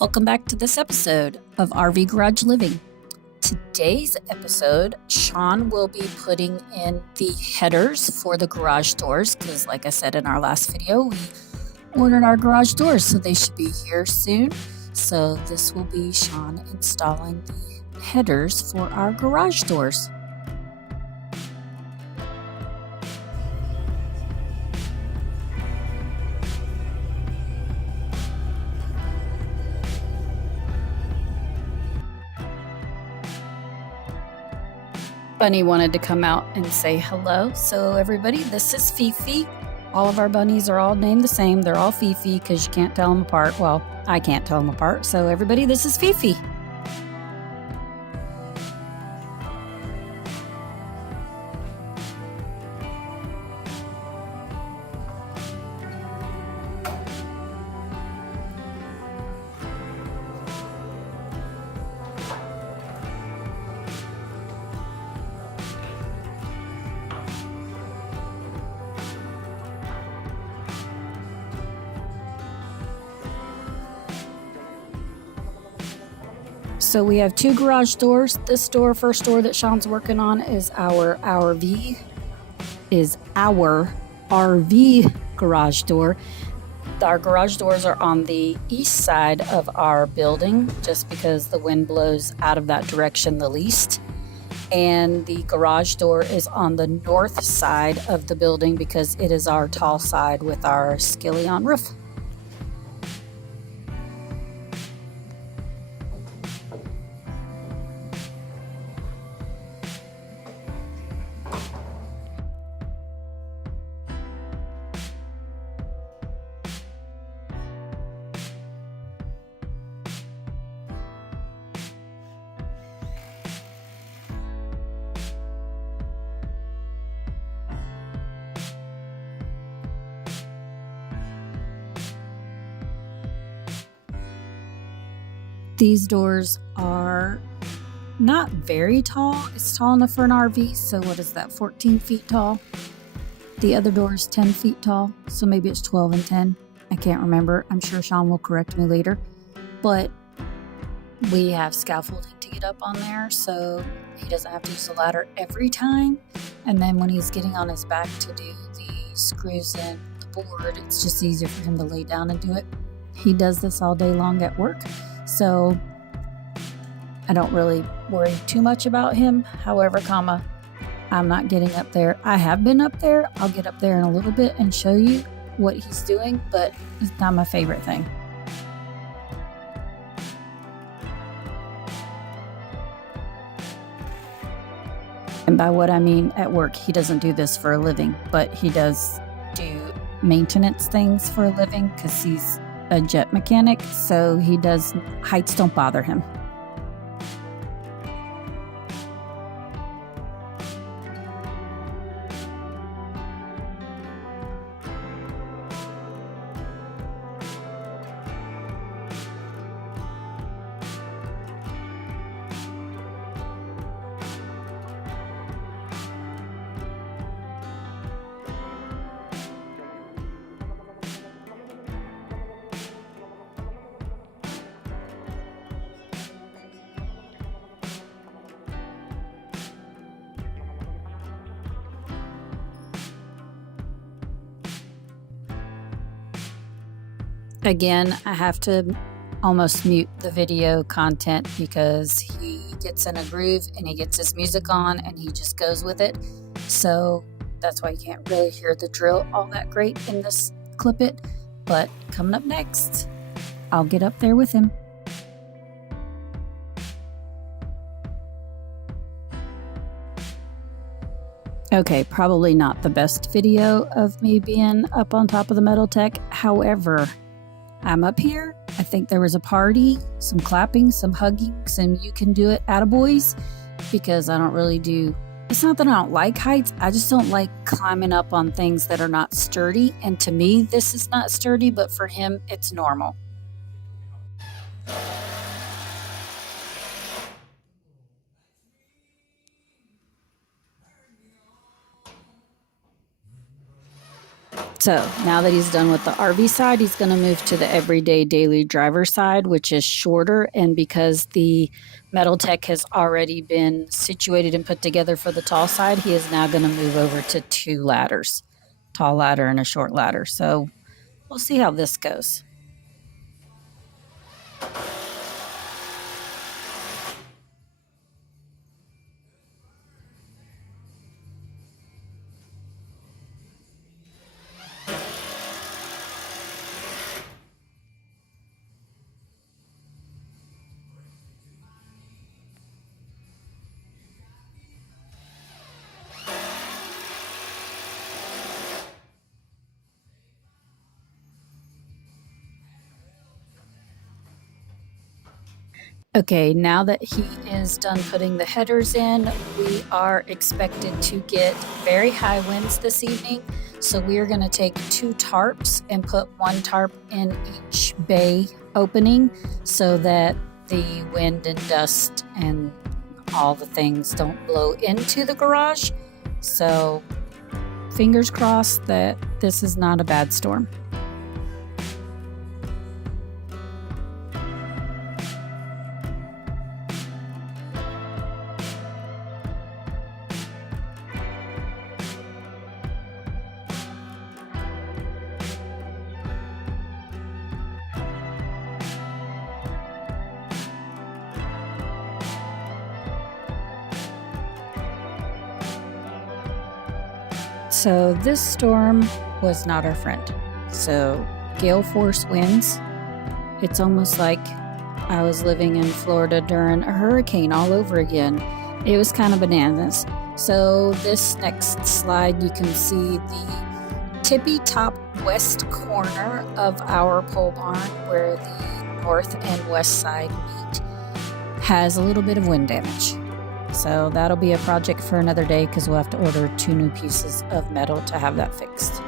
Welcome back to this episode of RV Garage Living. Today's episode, Shawn will be putting in the headers for the garage doors because, like I said in our last video, we ordered our garage doors, so they should be here soon. So this will be Shawn installing the headers for our garage doors. Bunny wanted to come out and say hello. So everybody, this is Fifi. All of our bunnies are all named the same. They're all Fifi because you can't tell them apart. Well, I can't tell them apart. So everybody, this is Fifi. So we have two garage doors. This door, first door that Shawn's working on, is our RV garage door. Our garage doors are on the east side of our building just because the wind blows out of that direction the least. And the garage door is on the north side of the building because it is our tall side with our skilly-on roof. These doors are not very tall. It's tall enough for an RV, so what is that, 14 feet tall? The other door is 10 feet tall, so maybe it's 12 and 10. I can't remember. I'm sure Shawn will correct me later. But we have scaffolding to get up on there, so he doesn't have to use a ladder every time. And then when he's getting on his back to do the screws in the board, it's just easier for him to lay down and do it. He does this all day long at work. So I don't really worry too much about him. However, I'm not getting up there. I have been up there. I'll get up there in a little bit and show you what he's doing, but it's not my favorite thing. And by what I mean at work, he doesn't do this for a living, but he does do maintenance things for a living because he's a jet mechanic, so heights don't bother him. Again, I have to almost mute the video content because he gets in a groove and he gets his music on and he just goes with it. So that's why you can't really hear the drill all that great in this clip it. But coming up next, I'll get up there with him. Okay, probably not the best video of me being up on top of the metal tech. However, I'm up here. I think there was a party, some clapping, some hugging, some you can do it attaboys, because I don't really do, it's not that I don't like heights, I just don't like climbing up on things that are not sturdy. And to me, this is not sturdy, but for him, it's normal. So now that he's done with the RV side, he's going to move to the everyday daily driver side, which is shorter. And because the metal tech has already been situated and put together for the tall side, he is now going to move over to 2 ladders, tall ladder and a short ladder. So we'll see how this goes. Okay, now that he is done putting the headers in, we are expected to get very high winds this evening. So we are going to take 2 tarps and put 1 tarp in each bay opening so that the wind and dust and all the things don't blow into the garage. So fingers crossed that this is not a bad storm. So this storm was not our friend. So gale-force winds. It's almost like I was living in Florida during a hurricane all over again. It was kind of bananas. So this next slide, you can see the tippy top west corner of our pole barn where the north and west side meet has a little bit of wind damage. So that'll be a project for another day because we'll have to order 2 new pieces of metal to have that fixed.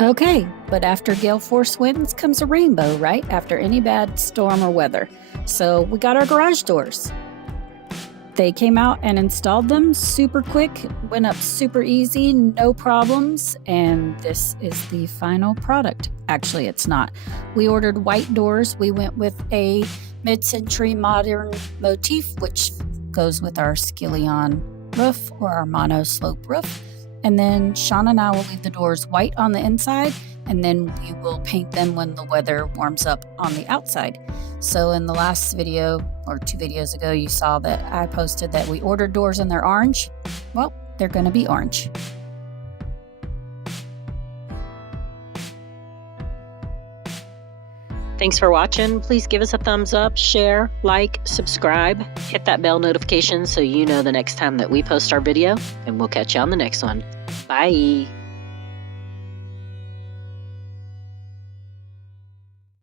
Okay, but after gale-force winds comes a rainbow, right? After any bad storm or weather. So we got our garage doors. They came out and installed them super quick, went up super easy, no problems, and this is the final product. Actually, it's not. We ordered white doors. We went with a mid-century modern motif, which goes with our skillion roof or our mono-slope roof. And then Shawn and I will leave the doors white on the inside, and then we will paint them when the weather warms up on the outside. So in the last video, or 2 videos ago, you saw that I posted that we ordered doors and they're orange. Well, they're going to be orange. Thanks for watching. Please give us a thumbs up, share, like, subscribe, hit that bell notification so you know the next time that we post our video, and we'll catch you on the next one. Bye.